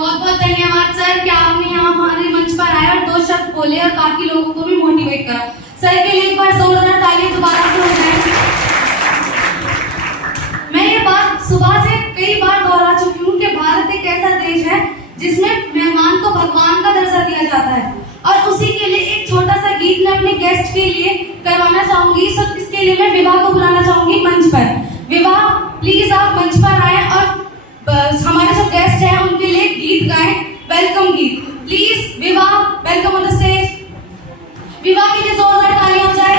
बहुत बहुत धन्यवाद सर कि आपने यहाँ हमारे मंच पर आए और 2 शब्द बोले और काफी लोगों को भी मोटिवेट करा। सर के लिए एक बार जोरदार तालियां दोबारा से हो जाए। मैं ये बात सुबह से कई बार दोहरा चुकी हूँ कि भारत एक ऐसा देश है जिसमें मेहमान को भगवान का दर्जा दिया जाता है और उसी के लिए एक छोटा सा गीत मैं अपने गेस्ट के लिए करवाना चाहूंगी। इसके लिए मैं विवाह को बुलाना चाहूंगी मंच पर। विवाह प्लीज आप मंच पर आए और हमारे जो गेस्ट हैं उनके लिए गीत गाएं, वेलकम गीत। प्लीज विवाह, वेलकम ऑन द स्टेज। विवाह के लिए जोरदार तालियां हो जाए।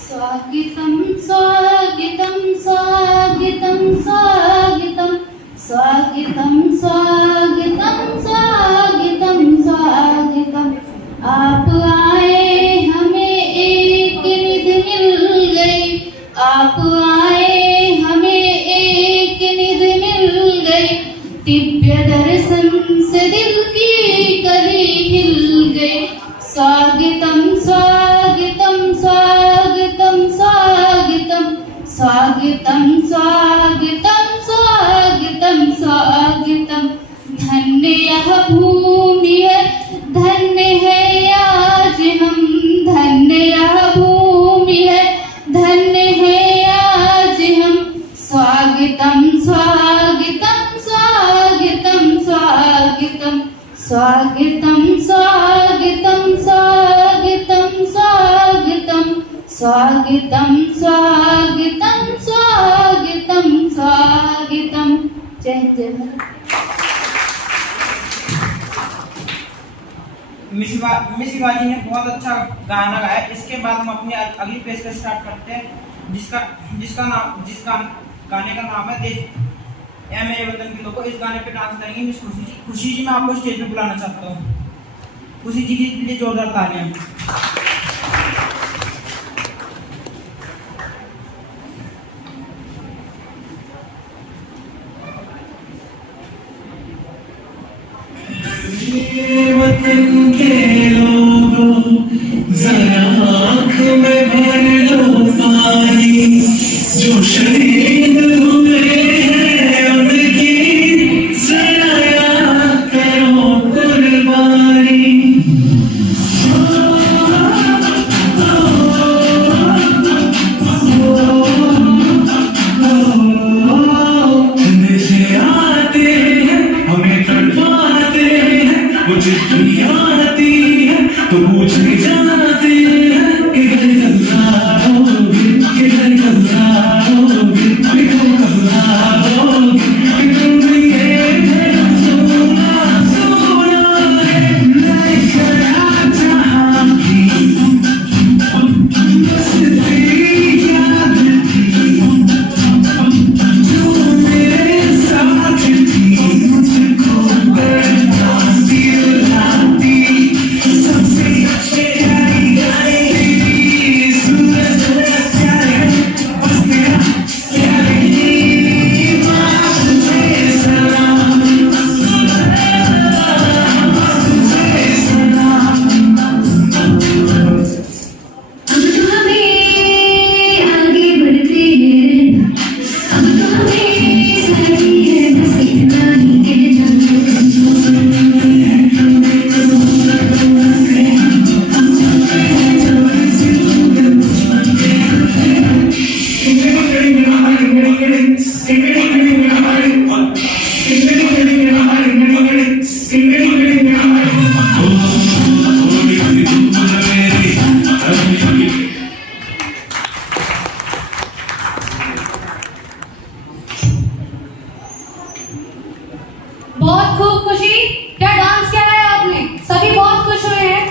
स्वागतम स्वागतम स्वागतम स्वागतम स्वागतम स्वागतम स्वागतम स्वागतम। आप आए हमें एक निधि मिल गई, आप आए हमें एक निधि मिल गई। दिव्य दर्शन से दिल की कली हिल गई। स्वागतम स्वागतम स्वागतम स्वागतम स्वागतम स्वागतम स्वागतम स्वागतम। धन्य यह भूमि है, धन्य है आज हम, धन्य यह भूमि है, धन्य है आज हम। स्वागतम स्वागतम स्वागतम स्वागतम स्वागतम स्वागतम स्वागतम स्वागतम स्वागतम स्वागतम स्वागतम स्वागतम। जय जय भारत। मिस शिवाजी ने बहुत अच्छा गाना गाया। इसके बाद हम अपनी अगली पेशकश स्टार्ट करते हैं जिसका गाने का नाम है देश या मेरे वतन के लोगों। इस गाने पे डांस करेंगी मिस खुशी जी। खुशी जी मैं आपको स्टेज पे बुलाना चाहता हूँ। खुशी जी के लिए जोरदार तालियां। वतन के लोगों जरा आँख में भर लो पानी, जो शहीद हुए हैं उनकी जरा याद करो कुर्बानी। नशे आते हैं हमें तड़पाते हैं, वो जिस दुनिया आती है तो पूछने जाते हैं कि घर कब्राओगे, कि घर कब्राओगे, कि तुम कब्राओगे, कि तुम ये सोना सोना है नशा जहाँ की मस्ती याद थी, जो मेरे साथ थी मुझको बर्दाश्त लाती। सबसे प्यारी गाई सूरज प्यारे बस तेरा प्यारी बात में सलाम, तुझे सलाम। अब तो हमें आगे बढ़ते हैं, अब तो हमें सारी है बस इतना ही कहना। बहुत खूब खुशी, क्या डांस किया है आपने। सभी बहुत खुश हुए हैं।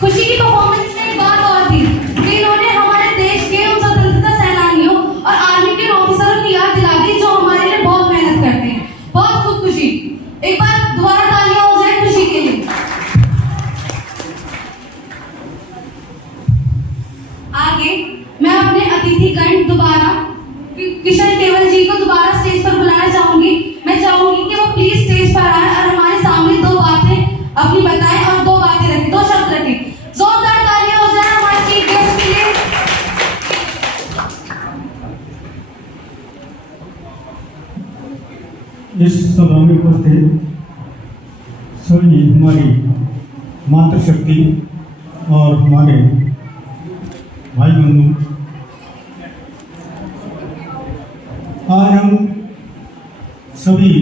खुशी की परफॉर्मेंस में एक बात और थी कि इन्होंने हमारे देश के उन स्वतंत्रता सेनानियों और आर्मी के ऑफिसरों की याद दिला दी जो हमारे लिए बहुत मेहनत करते हैं। बहुत खूब खुशी। एक बार दोबारा तालियां हो जाए खुशी के लिए। आगे मैं अपने अतिथिगण दोबारा किशन केवल जी को दोबारा स्टेज पर बुलाना चाहूंगी। मैं चाहूंगी कि वो प्लीज स्टेज पर आए और हमारे सामने 2 बातें अपनी बताएं और 2 बातें रखें, 2 शब्द रखें। जोरदार तालियां हो जाए हमारे चीफ गेस्ट के लिए। उपस्थित सभी हमारी मातृशक्ति और हमारे भाई बंधु, आज हम सभी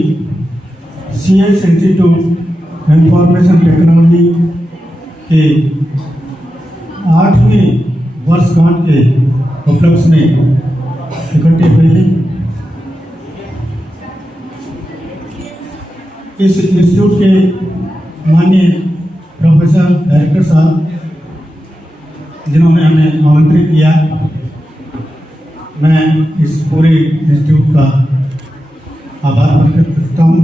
CS इंस्टीट्यूट इंफॉर्मेशन टेक्नोलॉजी के 8वें वर्षगांठ के उपलक्ष्य में इकट्ठे हुए हैं। इस इंस्टीट्यूट के माननीय प्रोफेसर डायरेक्टर साहब जिन्होंने हमें आमंत्रित किया, मैं इस पूरे इंस्टीट्यूट का आभार प्रकट करता हूँ।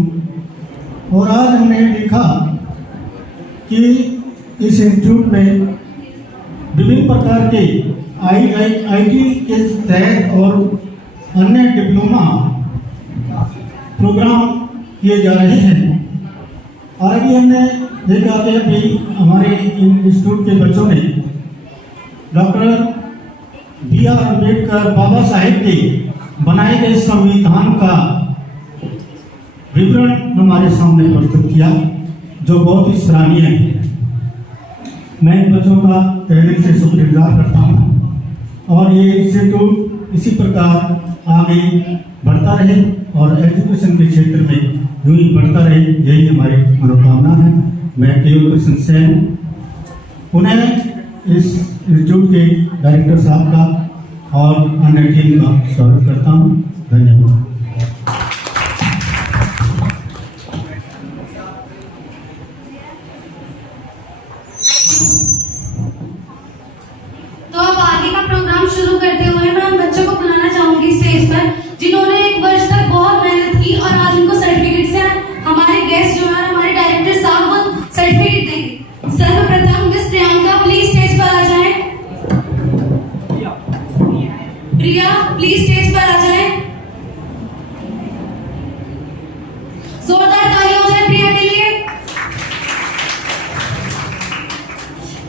और आज हमने देखा कि इस इंस्टीट्यूट में विभिन्न प्रकार के IIT के तहत और अन्य डिप्लोमा प्रोग्राम किए जा रहे हैं। और अभी हमने देखा कि अभी हमारे इंस्टीट्यूट के बच्चों ने डॉक्टर BR अम्बेडकर बाबा साहेब के बनाए गए संविधान का विवरण हमारे सामने प्रस्तुत किया, जो बहुत ही सराहनीय है। मैं इन बच्चों का तहे दिल से शुक्रगुजार करता हूँ और ये इंस्टीट्यूट इसी प्रकार आगे बढ़ता रहे और एजुकेशन के क्षेत्र में यूं ही बढ़ता रहे, यही हमारी मनोकामना है। मैं केवल कृष्ण सेन उन्हें इस इंस्टीट्यूट के डायरेक्टर साहब का और अन्य टीम का स्वागत करता हूँ। धन्यवाद। तो अब आगे का प्रोग्राम शुरू करते हुए मैं उन बच्चों को बुलाना चाहूंगी स्टेज पर जिन्होंने एक वर्ष तक बहुत मेहनत की और आज उनको सर्टिफिकेट से हमारे गेस्ट जो है हमारे डायरेक्टर साहब वो सर्टिफिकेट देंगे। सर्वप्रथम मिस प्रियंका प्लीज स्टेज पर आ जाएं। प्रिया प्लीज स्टेज पर आ जाएं। जोरदार तालियां हो जाए प्रिया के लिए।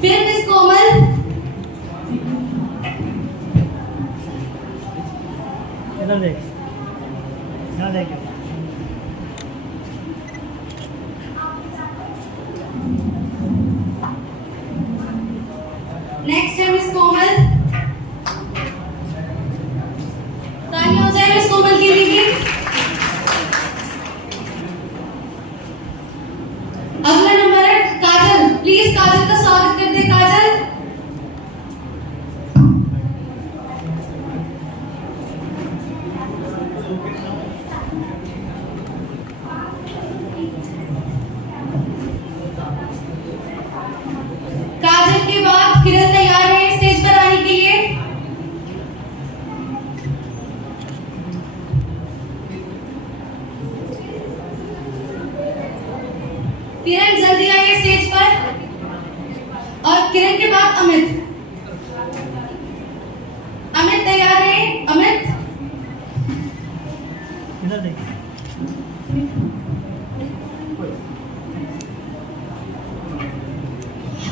फिर मिस कोमल, नेक्स्ट है मिस कोमल। तालियां हो जाए मिस कोमल के लिए। अगला नंबर है काजल, प्लीज काजल का स्वागत करते हैं। काजल काजल के बाद किरण तैयार है स्टेज पर आने के लिए। किरण जल्दी आइए स्टेज पर। और किरण के बाद अमित। अमित तैयार है। अमित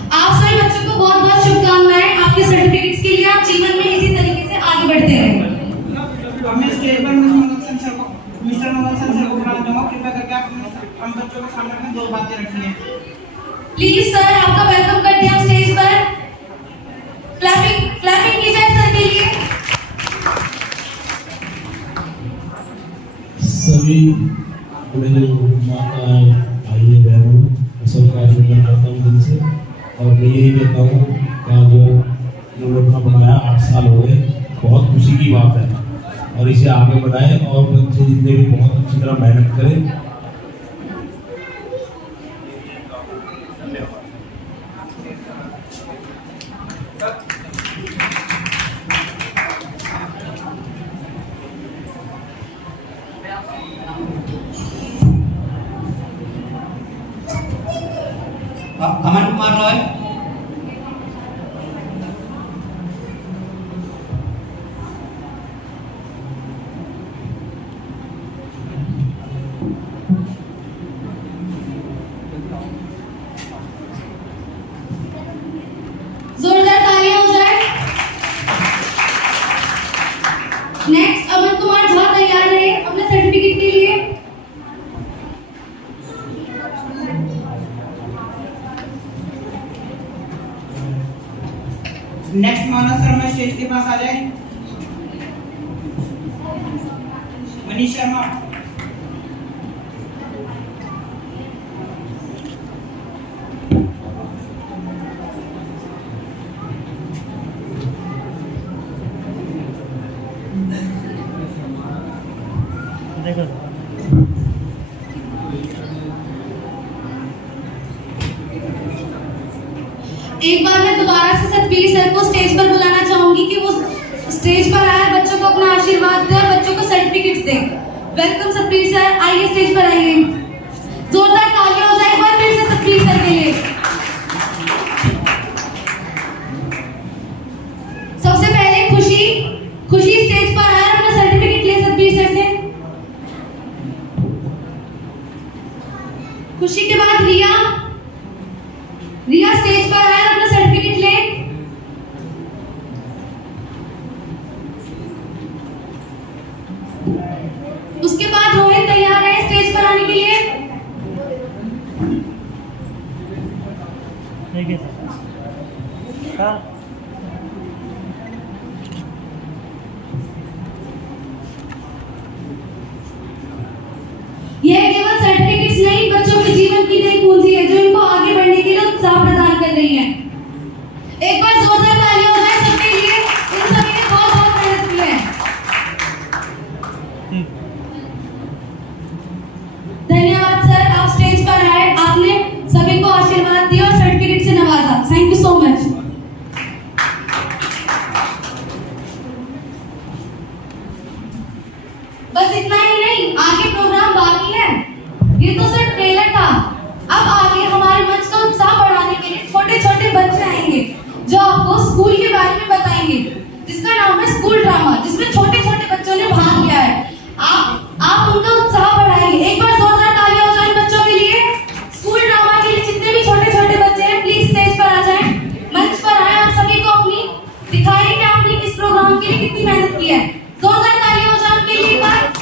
आप सभी बच्चों को बहुत बहुत शुभकामनाएं आपके सर्टिफिकेट्स के लिए। आप जीवन में इसी तरीके से आगे बढ़ते रहें। मैं स्टेज पर मिस्टर मंगलसन सर को बुलाना चाहूँगा। कृपया करके आप हम बच्चों के सामने में 2 बातें रखिए। प्लीज सर आपका वेलकम करते हैं हम स्टेज पर। क्लैपिंग की जाए सर के लिए। सभी मेरे माता भाई बहनों सबका अभिनंदन करता हूँ दिल से। और मैं यही कहता हूँ कि जो लोग अपना बनाया 8 साल हो गए, बहुत खुशी की बात है और इसे आगे बढ़ाएं और बच्चे जितने भी बहुत अच्छी तरह मेहनत करें। अमन कुमार रॉय, जोरदार तालियां हो जाए। नेक्स्ट अमन कुमार झा तैयार है अपने सर्टिफिकेट के लिए। नेक्स्ट मानस शर्मा स्टेज के पास आ जाए। मनीष शर्मा। एक बार मैं दोबारा से सतबीर सर को स्टेज पर बुलाना चाहूंगी कि वो स्टेज पर आए, बच्चों को अपना आशीर्वाद दे और बच्चों को सर्टिफिकेट्स दे। वेलकम सतबीर सर, आइए स्टेज पर आइए। जोरदार तालियां हो जाए एक बार फिर से सतबीर सर के लिए। सबसे पहले खुशी स्टेज पर आए और अपना सर्टिफिकेट ले सतबीर सर से। खुशी के बाद रिया स्टेज पर आए और अपना सर्टिफिकेट ले। उसके बाद रोहित तैयार है स्टेज पर आने के लिए। यह केवल सर्टिफिकेट्स नहीं, बच्चों के जीवन की नई पूंजी है जो इनको आगे बढ़ने के लिए उत्साह प्रदान कर रही है। एक बार जोरदार तालियां हो जाए सबके लिए। इन सभी ने बहुत बहुत मेहनत की है। धन्यवाद सर, आप स्टेज पर आए, आपने सभी को आशीर्वाद दिया और सर्टिफिकेट से नवाजा। Thank you so much. बस इतना ही नहीं, आगे प्रोग्राम बाकी है। ये तो सिर्फ ट्रेलर था। अब आगे हमारे मंच का उत्साह बढ़ाने के लिए छोटे छोटे बच्चे आएंगे जो आपको स्कूल के बारे में बताएंगे, जिसका नाम है स्कूल ड्रामा, जिसमें छोटे छोटे बच्चों ने भाग लिया है। आप उनका उत्साह बढ़ाएंगे। एक बार जोरदार तालियां हो जाए बच्चों के लिए। स्कूल ड्रामा के लिए जितने भी छोटे छोटे बच्चे हैं प्लीज स्टेज पर आ जाएं, मंच पर आए और सभी को अपनी दिखाएं कि आपने इस प्रोग्राम के लिए कितनी मेहनत की है। जोरदार तालियां हो जाए उनके लिए एक बार।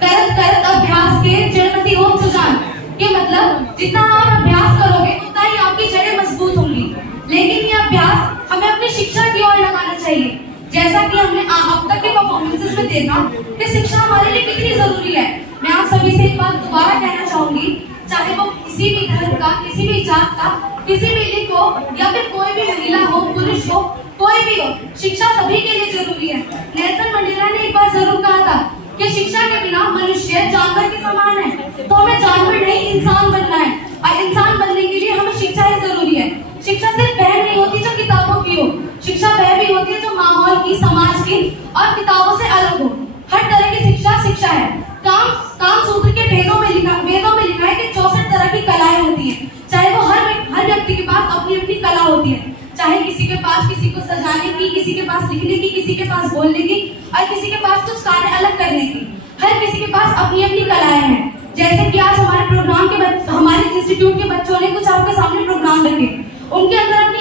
करत करत अभ्यास के जड़मति होत सुजान। ये मतलब जितना आप अभ्यास करोगे उतना ही आपकी जड़ें मजबूत होंगी। लेकिन ये अभ्यास हमें अपनी शिक्षा की ओर लगाना चाहिए। जैसा कि हमने अब तक के परफॉर्मेंसेस में देखा कि शिक्षा हमारे लिए कितनी जरूरी है। मैं आप सभी से एक बात दोबारा कहना चाहूंगी, चाहे वो किसी भी धर्म का, किसी भी जात का, किसी भी लिंग हो या फिर कोई भी महिला हो, पुरुष हो, कोई भी हो, शिक्षा सभी के लिए जरूरी है। नेल्सन मंडेला ने एक बार जरूर कहा था कि शिक्षा के बिना मनुष्य जानवर के समान है। तो हमें जानवर नहीं, इंसान बनना है। और इंसान बनने के लिए हमें शिक्षा ही जरूरी है। शिक्षा सिर्फ वह नहीं होती जो किताबों की हो, शिक्षा वह भी होती है जो माहौल की, समाज की और किताबों से अलग हो। हर तरह की शिक्षा है। काम सूत्र के वेदों में लिखा है कि 64 तरह की कलाएं होती हैं। चाहे वो हर व्यक्ति के पास अपनी अपनी कला होती है। चाहे किसी के पास किसी को सजाने की, किसी के पास लिखने की, किसी के पास बोलने की और किसी के पास कुछ कार्य अलग करने की। हर किसी के पास अपनी अपनी कलाएं हैं। जैसे कि आज हमारे इंस्टीट्यूट के बच्चों ने कुछ आपके सामने प्रोग्राम रखे। उनके अंदर अपनी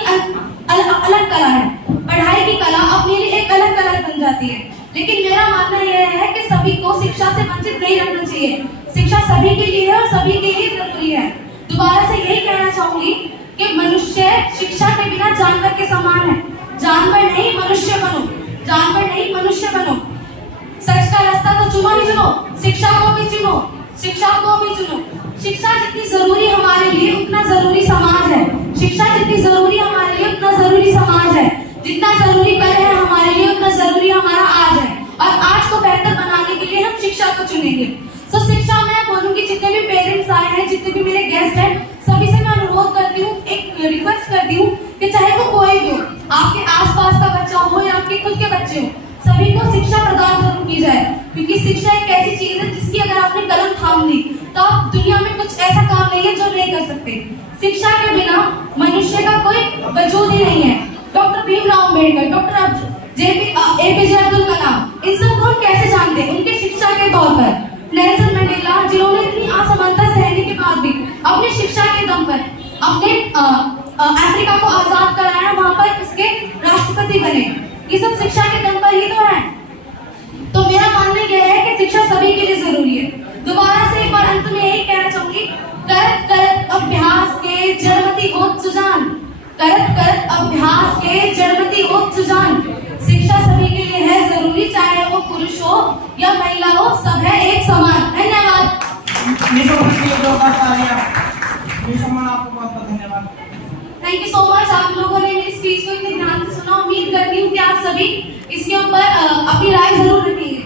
अलग कला है। पढ़ाई की कला अपने लिए एक अलग कला बन जाती है। लेकिन मेरा मानना यह है कि सभी को शिक्षा से वंचित नहीं रखना चाहिए। शिक्षा सभी के लिए है और सभी के लिए जरूरी है। दोबारा से यही कहना चाहूंगी कि मनुष्य शिक्षा के बिना जानवर के समान है। जानवर नहीं मनुष्य बनो, जानवर नहीं मनुष्य बनो। सच का रास्ता तो चुनो ही चुनो, शिक्षा को भी चुनो, शिक्षा को भी चुनो। शिक्षा जितनी जरूरी हमारे लिए उतना जरूरी समाज है। शिक्षा जितनी जरूरी हमारे लिए उतना जरूरी समाज है। जितना जरूरी कल है हमारे लिए उतना जरूरी हमारा आज है। और आज को बेहतर बनाने के लिए हम शिक्षा को चुनेंगे। तो शिक्षा मैं बोलूंगी, जितने भी पेरेंट्स आए हैं, जितने भी मेरे गेस्ट हैं, सभी से मैं अनुरोध करती हूँ, एक रिक्वेस्ट करती हूँ कि चाहे वो कोई भी हो, आपके आसपास का बच्चा हो सकते। शिक्षा के बिना मनुष्य का कोई वजूद ही नहीं है। Doctor Bhimrao Ambedkar, doctor APJ Abdul Kalam, इन सबको हम कैसे जानते हैं? उनके शिक्षा के तौर पर। नेल्सन मंडेला, जिन्होंने इतनी असमानता सहने के बाद भी अपनी शिक्षा के दम पर अपने अफ्रीका को आजाद कराया, वहां पर उसके राष्ट्रपति बने। ये सब शिक्षा के दम पर ही तो है। तो मेरा मानना यह है कि शिक्षा सभी के लिए जरूरी है। दोबारा से एक बार अंत में यही कहना चाहूंगी, करत करत अभ्यास के जड़मति होत सुजान, करत करत अभ्यास के जड़मति होत सुजान। शिक्षा सभी के लिए है जरूरी, चाहे वो पुरुष हो या महिला हो, सब है एक समान। धन्यवाद। आपको बहुत बहुत धन्यवाद। Thank you so much. आप लोगों ने मेरी स्पीच को इतने ध्यान से सुना। उम्मीद करती हूँ कि आप सभी इसके ऊपर अपनी राय जरूर रखेंगे।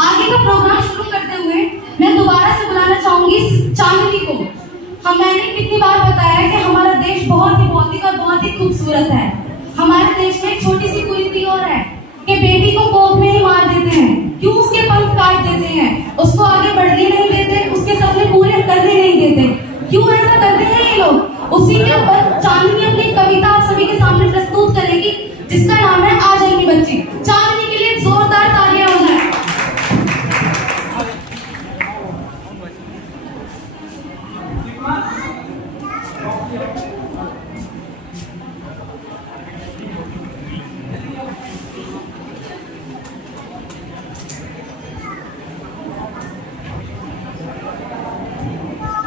आगे का प्रोग्राम शुरू करते हुए मैं दोबारा से बुलाना चाहूंगी चांदनी को। मैंने कितनी बार बताया कि हमारा देश बहुत ही भौतिक और बहुत ही खूबसूरत है। हमारे देश में एक छोटी सी कुरीति और है कि बेटी को कोख में ही मार देते हैं। क्यों? उसके पंख काट देते हैं, उसको आगे बढ़ने नहीं देते, उसके सपने पूरे करने नहीं देते। क्यों ऐसा करते हैं ये लोग? उसी के ऊपर चांदनी अपनी कविता आप सभी के सामने प्रस्तुत करेगी, जिसका नाम है आ जाएंगी बच्ची। चांदनी के लिए जोरदार तालियां हो जाए।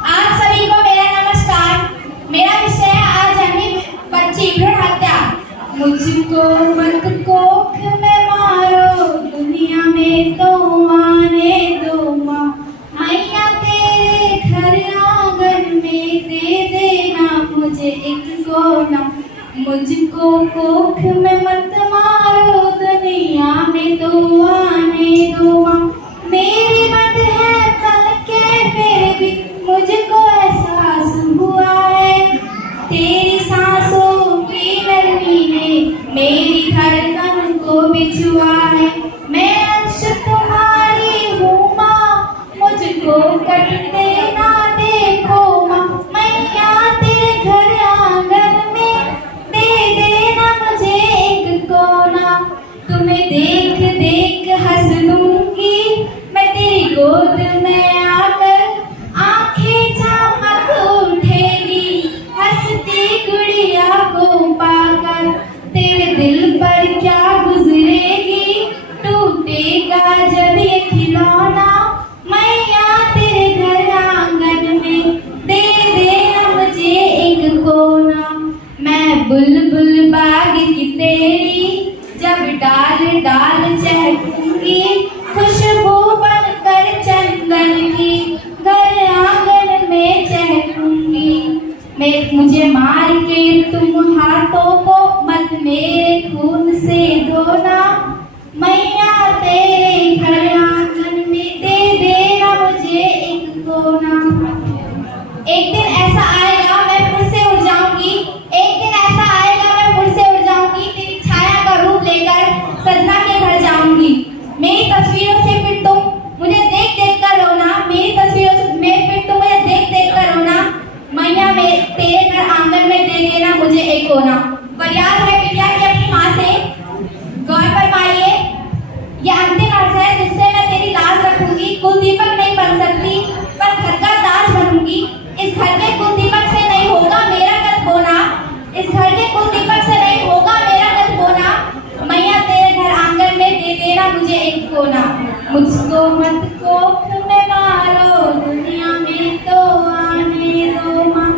आप सभी को मेरा नमस्कार। मेरा विषय है आज अन्य बच्ची भ्रूण हत्या। मुझको मत कोख में मारो, दुनिया में तो आने दो माँ। मैया तेरे घर आंगन में दे देना मुझे एक कोना। मुझको कोख में मत मारो, दुनिया में तो आने दो माँ। मेरी मत है पलके फिर भी मुझको एहसास हुआ है, तेरी सांसों की नरमी ने मेरी धड़कन को भी छुआ है। मैं अंश तुम्हारी हूँ माँ, मुझको कटते ना देखो माँ। मैया तेरे घर आंगन में दे देना मुझे एक कोना। तुम्हें देख देख हंस लूंगी मैं तेरी गोद में आकर, आंखें चमक उठेगी हंसती गुड़िया को पाकर। तेरे दिल पर क्या गुजरेगी, टूटेगा जब ये खिलौना। मैया तेरे घर आंगन में दे देना मुझे एक कोना। मैं बुलबुल बाग की तेरी जब डाल डाल चहकूंगी, खुशबू बनकर चंदन की घर आंगन में चहकूंगी। मुझे मार के तुम हाथों को मत मेरे खून से धोना। मैया तेरे घर आंगन में दे देना मुझे एक कोना। एक दिन ऐसा आएगा मैं फिर से उड़ जाऊंगी, एक दिन ऐसा आएगा मैं फिर से उड़ जाऊंगी, तेरी छाया का रूप लेकर सजना के घर जाऊंगी। मेरी तस्वीरों से फिर तुम मुझे देख देख कर रोना, मेरी तस्वीरों में फिर तुम मुझे देख देख कर रोना। मैया में तेरे घर आंगन में दे देना मुझे एक कोना। फरियाद है बिटिया की अपनी माँ से, गौर फरमाइए यह अंतिम अर्ज है जिससे मैं तेरी लाज रखूंगी। कुलदीपक नहीं बन सकती पर घर का ताज बनूंगी। इस घर के कुलदीपक से नहीं होगा मेरा कद बोना, इस घर के कुलदीपक से नहीं होगा मेरा कद बोना। मैया तेरे घर आंगन में दे देना मुझे एक कोना। मुझको मत कोख में मारो, दुनिया में तो आने दो माँ।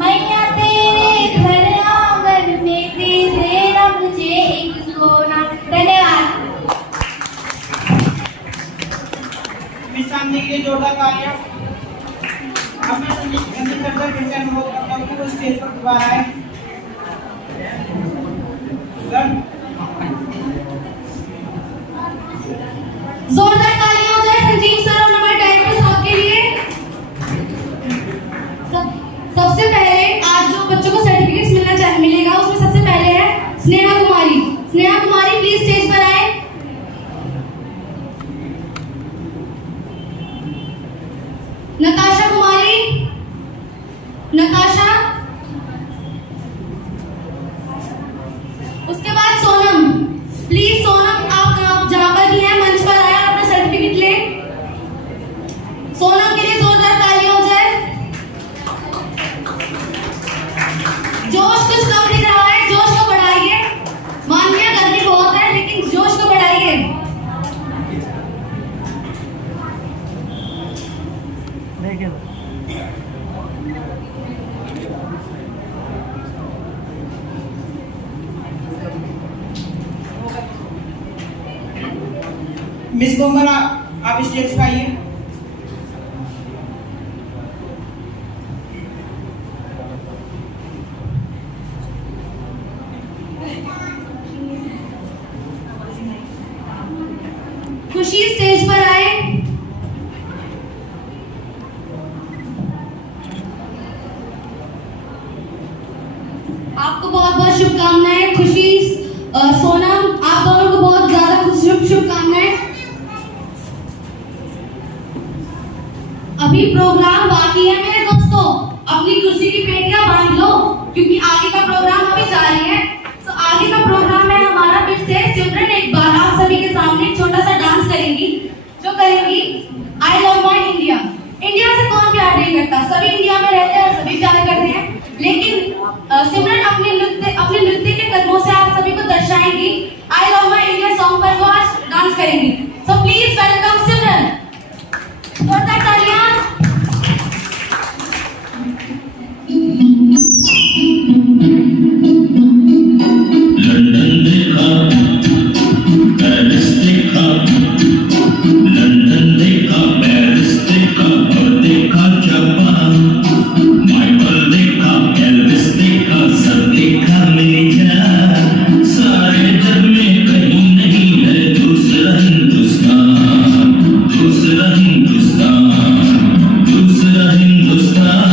मैया तेरे घर आंगन में दे देना मुझे एक कोना। धन्यवाद। मिस चांदनी के लिए जोरदार तालियां। अब मैं संदीप सर फिर से अनुरोध करता हूँ कि वो स्टेज पर दोबारा आए। सर जोरदार तालियां हो जाए संजीव सर और नंबर 10 के सबके लिए। सबसे पहले आज जो बच्चों को सर्टिफिकेट्स मिलेगा उसमें सबसे पहले है स्नेहा कुमारी। स्नेहा कुमारी प्लीज स्टेज पर आए। नताशा कुमारी, नताशा मिस कोमल आप स्टेज पे आइए। खुशी स्टेज पर आए। आपको बहुत बहुत शुभकामनाएं। खुशी, सोनम, आप दोनों को बहुत ज्यादा शुभकामनाएं। अभी प्रोग्राम बाकी है मेरे दोस्तों, अपनी कुर्सी की पेटियां बांध लो क्योंकि आगे का प्रोग्राम अभी जारी है। तो आगे का प्रोग्राम है हमारा। फिर से सिमरन एक बार आप सभी के सामने एक छोटा सा डांस करेंगी, जो करेंगी आई लव माई इंडिया। इंडिया से कौन प्यार नहीं करता, सभी इंडिया में रहते हैं और सभी प्यार करते हैं। लेकिन सिमरन अपने नृत्य के कदमों से आप सभी को दर्शाएंगी I love my India song पर वो आज डांस करेंगी। So please welcome Simran. जोरदार तालियां। लंदन देखा, पेरिस देखा, लंदन देखा, पेरिस देखा और देखा जापान। माइकल देखा, एल्विस देखा, सब देखा मेरी जान। सारे जग में कहीं नहीं है दूसरा हिंदुस्तान, दूसरा हिंदुस्तान, दूसरा हिंदुस्तान।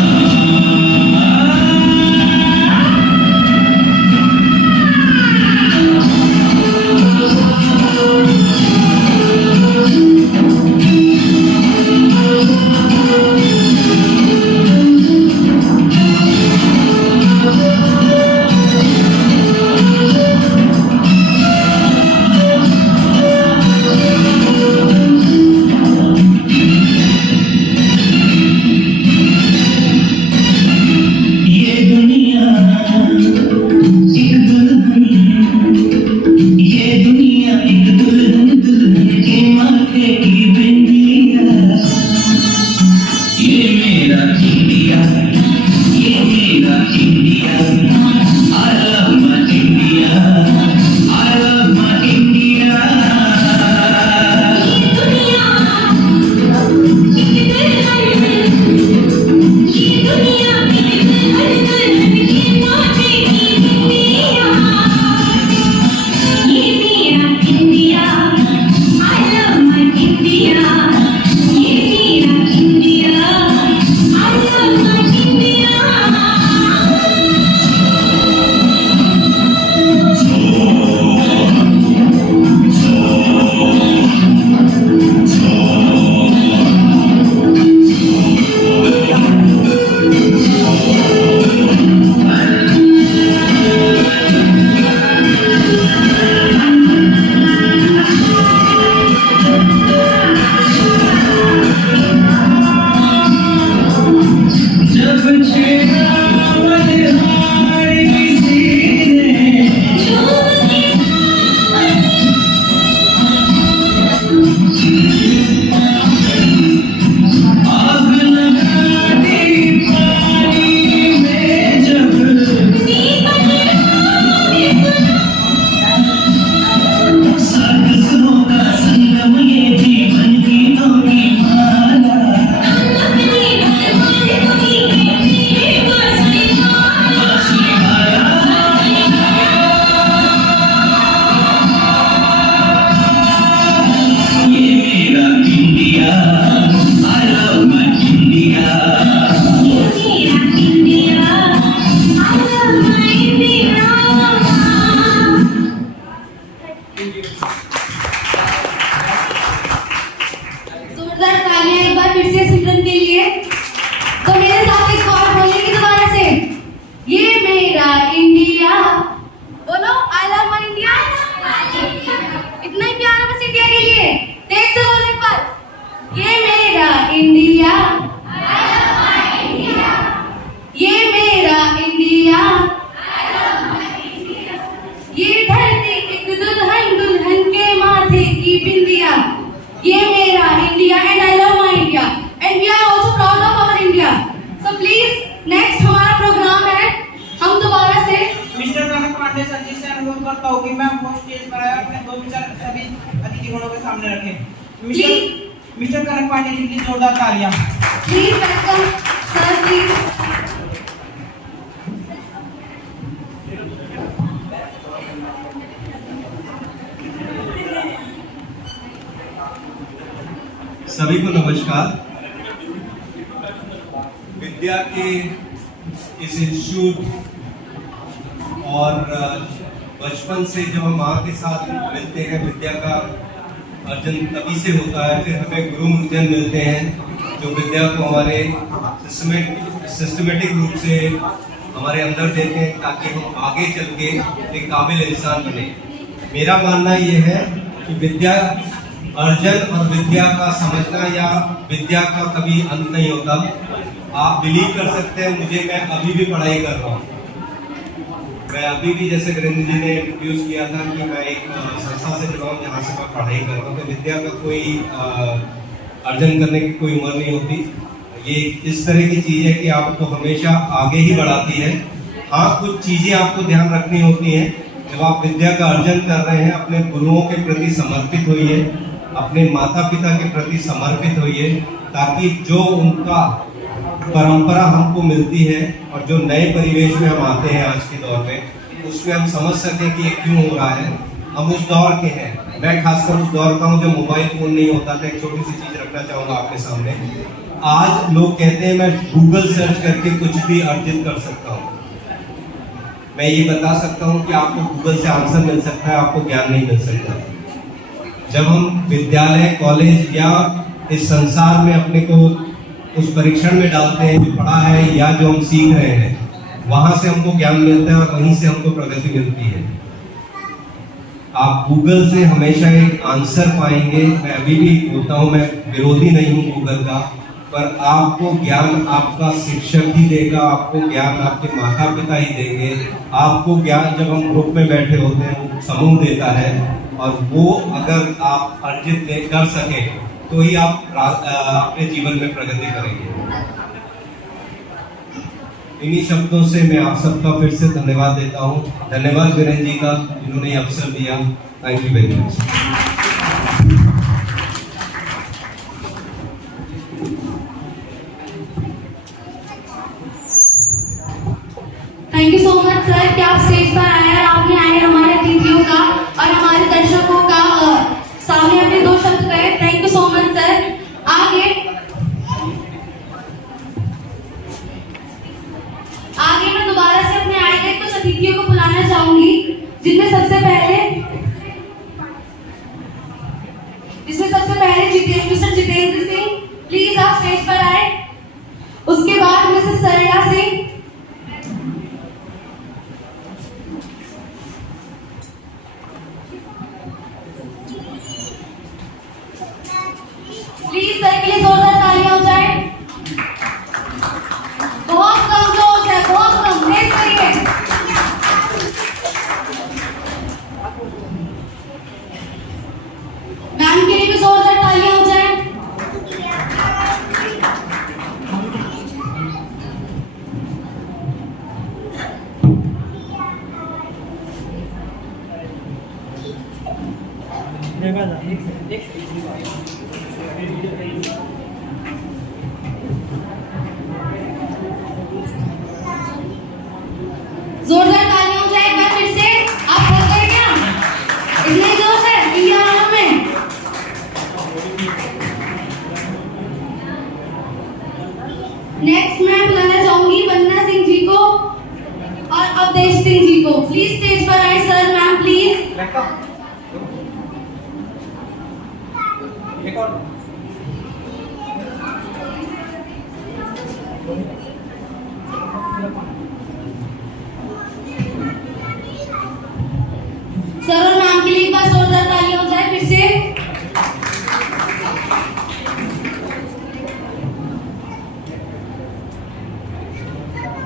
अपने दो विचार सभी अतिथिगणों के सामने रखें। Please. मिस्टर कनक पांडे जी के लिए जोरदार तालियां। Please welcome sir please. सभी को नमस्कार। विद्या के इस इंस्टीट्यूट और बचपन से जब हम माँ के साथ मिलते हैं, विद्या का अर्जन तभी से होता है। फिर हमें गुरु मुखजन मिलते हैं जो विद्या को हमारे सिस्टमेटिक रूप से हमारे अंदर देते हैं ताकि हम आगे चल के एक काबिल इंसान बने। मेरा मानना यह है कि विद्या अर्जन और विद्या का समझना या विद्या का कभी अंत नहीं होता। आप बिलीव कर सकते हैं मुझे, मैं अभी भी पढ़ाई कर रहा हूँ। मैं अभी भी, जैसे वीरेंद्र जी ने इंट्रोड्यूस किया था, कि मैं एक संस्था से जुड़ा हूँ जहाँ से मैं पढ़ाई कर रहा हूँ। तो विद्या का कोई अर्जन करने की कोई उम्र नहीं होती। ये इस तरह की चीज़ है कि आपको हमेशा आगे ही बढ़ाती है। हाँ, कुछ चीज़ें आपको ध्यान रखनी होती हैं। जब आप विद्या का अर्जन कर रहे हैं, अपने गुरुओं के प्रति समर्पित होइए, अपने माता पिता के प्रति समर्पित होइए, ताकि जो उनका परंपरा हमको मिलती है और जो नए परिवेश में हम आते हैं आज के दौर में, उसमें हम समझ सकें कि ये क्यों हो रहा है। हम उस दौर के हैं, मैं खासकर उस दौर का हूँ जब मोबाइल फोन नहीं होता था। एक छोटी सी चीज रखना चाहूँगा आपके सामने। आज लोग कहते हैं मैं गूगल सर्च करके कुछ भी अर्जित कर सकता हूँ। मैं ये बता सकता हूँ कि आपको गूगल से आंसर मिल सकता है, आपको ज्ञान नहीं मिल सकता। जब हम विद्यालय, कॉलेज या इस संसार में अपने को उस परीक्षण में डालते हैं, जो पढ़ा है या जो हम सीख रहे हैं, वहां से हमको ज्ञान मिलता है और वहीं से हमको प्रगति मिलती है। आप गूगल से हमेशा एक आंसर पाएंगे। मैं अभी भी बोलता हूँ, मैं विरोधी नहीं हूँ गूगल का, पर आपको ज्ञान आपका शिक्षक ही देगा, आपको ज्ञान आपके माता पिता ही देंगे। आपको ज्ञान जब हम ग्रुप में बैठे होते हैं, समूह देता है, और वो अगर आप अर्जित कर सके तो ही आप अपने जीवन में प्रगति करेंगे। इन्हीं शब्दों से मैं आप सबका फिर से धन्यवाद देता हूँ। धन्यवाद वीरेंद्र जी का, जिन्होंने अवसर दिया। Thank you very much. Thank you so much sir कि आप स्टेज पर आए और आपने आए हमारे अतिथियों का और हमारे दर्शकों का सामने अपने दो शब्द कहे। Thank you so much sir. आगे मैं दोबारा से अपने आए गए कुछ अतिथियों को बुलाना चाहूंगी, जिनमें सबसे पहले मिस्टर जितेंद्र सिंह, प्लीज आप स्टेज पर आए। उसके बाद Mrs Sarla Singh, please sir के लिए जोरदार तालियां हो जाए। बहुत कम लोग हैं, बहुत कम, तेज करिए। मैम के लिए भी जोरदार तालियां हो जाए। जोरदार तालियां हो जाए एक बार फिर से। आप कर गए क्या? इतने जोश है इंडिया वालों में। नेक्स्ट मैं बुलाना चाहूंगी वंदना सिंह जी को और अवधेश सिंह जी को। प्लीज स्टेज पर आए सर। Ma'am please. सर और मैम के लिए एक बार जोरदार तालियां हो जाए फिर से।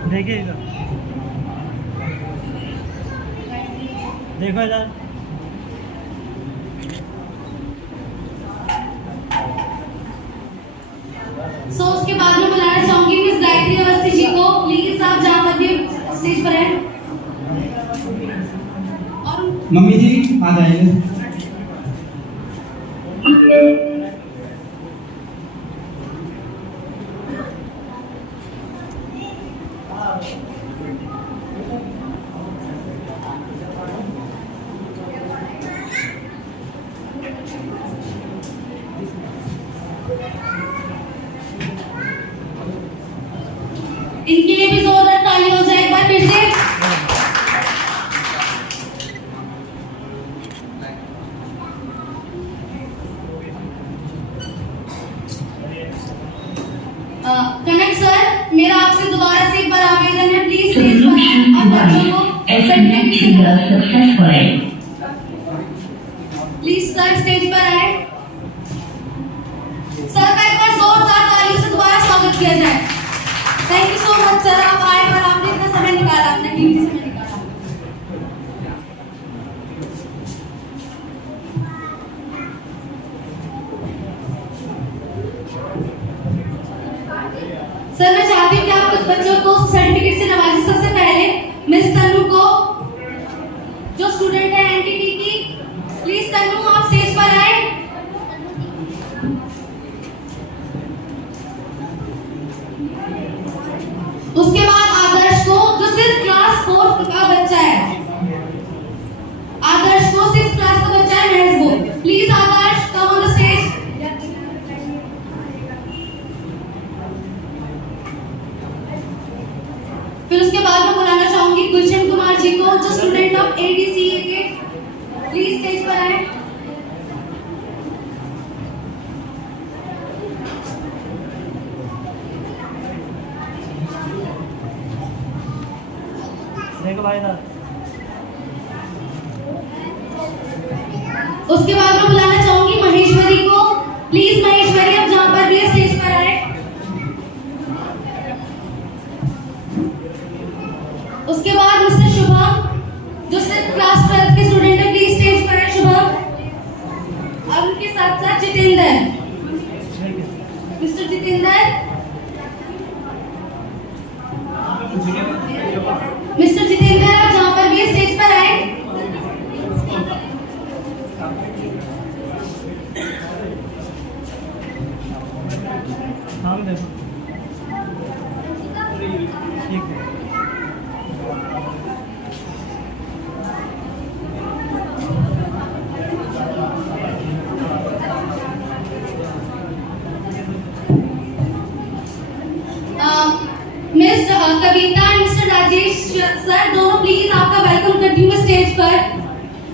देखिए इधर, देखो इधर। सो उसके बाद में बुलाना चाहूंगी मिस गायत्री अवस्थी जी को। प्लीज आप जहाँ पर भी स्टेज पर हैं। और मम्मी जी आ जाइए। इनके लिए भी जोरदार ताली हो जाए एक बार फिर से। कनक सर, मेरा आपसे दोबारा से एक बार आवेदन है, प्लीज स्टेज पर आएं और बच्चों को प्लीज सर स्टेज पर आए। सर का एक बार जोरदार तालियों से दोबारा स्वागत किया जाए। Thank you so much sir, आप आए और आपने इतना समय निकाला, अपना कीमती समय निकाला। सर मैं चाहती हूँ कि आप कुछ बच्चों को सर्टिफिकेट से नवाजें। सबसे पहले मिस तनु को, जो स्टूडेंट है एनटीटी की, प्लीज तनु आप स्टेज पर आए। उसके बाद आदर्श को, जो सिर्फ क्लास 4 का बच्चा है, आदर्श को 6 क्लास का बच्चा है, महज वो। Please Adarsh come on the stage. फिर उसके बाद मैं बुलाना चाहूंगी गुलशन कुमार जी को, जो स्टूडेंट ऑफ एडीसीए के, प्लीज स्टेज पर आए। देखो भाई साहब। उसके बाद मैं बुलाना चाहूंगी महेश्वरी को, प्लीज महेश्वरी अब जहां पर भी है स्टेज पर आए। उसके बाद मिस्टर शुभम, जो सिर्फ क्लास 12 के स्टूडेंट है, प्लीज स्टेज पर आए शुभम। और उनके साथ साथ जितेंद्र, मिस्टर जितेंद्र, मिस्टर जितेंद्र आप जहां पर भी है स्टेज पर आए। हाँ देखो ठीक है। Miss Kavita and mister Rajesh sir, दोनों प्लीज आपका वेलकम करती हूँ स्टेज पर।